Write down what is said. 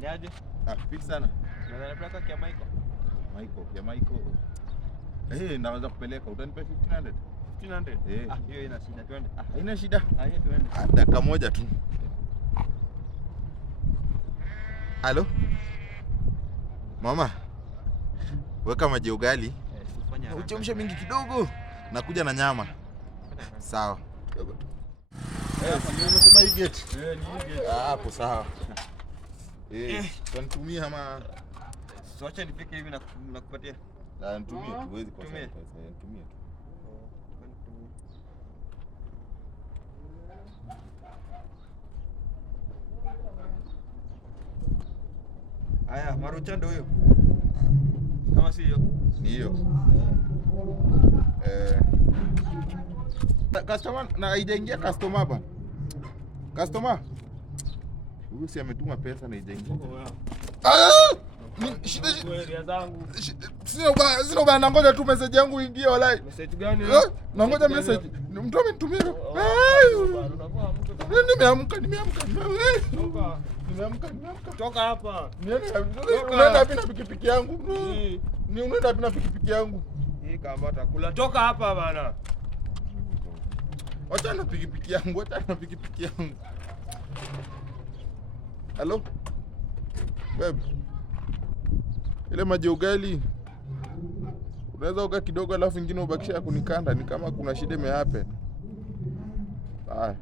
Niaje? Fit sana. Naweza nipeleka kia Michael. Naweza kupeleka. Utanipa 1500? 1500? Hiyo ina shida, twende. Haina shida. Hiyo twende. Dakika moja tu. Halo? Mama. Weka maji ugali. Usifanye haraka. Uchemshe mingi kidogo. Nakuja na nyama. Sawa. Kidogo tu. Nimesema hii gate. Ni hii gate. Hapo sawa. Tunitumia ama Acha nifike hivi na kupatia. Nitumie tu, huwezi kosa pesa. Nitumie tu. Haya, Maruchando huyo. Kama si hiyo. Ni hiyo. Customer na haijaingia customer hapa. Customer. Huyu si ametuma pesa na haijaingia. Shida zangu. Sina bana, nangoja tu message yangu ingie walai. Message gani? Nangoja message. Mtu amenitumia. Nimeamka. Toka hapa. Unaenda wapi na pikipiki yangu? Unaenda wapi na pikipiki yangu? Hii kama atakula. Toka hapa bana. Wacha na pikipiki yangu. Hello? Babe. Ile maji ugali. Unaweza uga kidogo alafu ingine ubakisha ya kunikanda, ni kama kuna shida imehappen. Haya.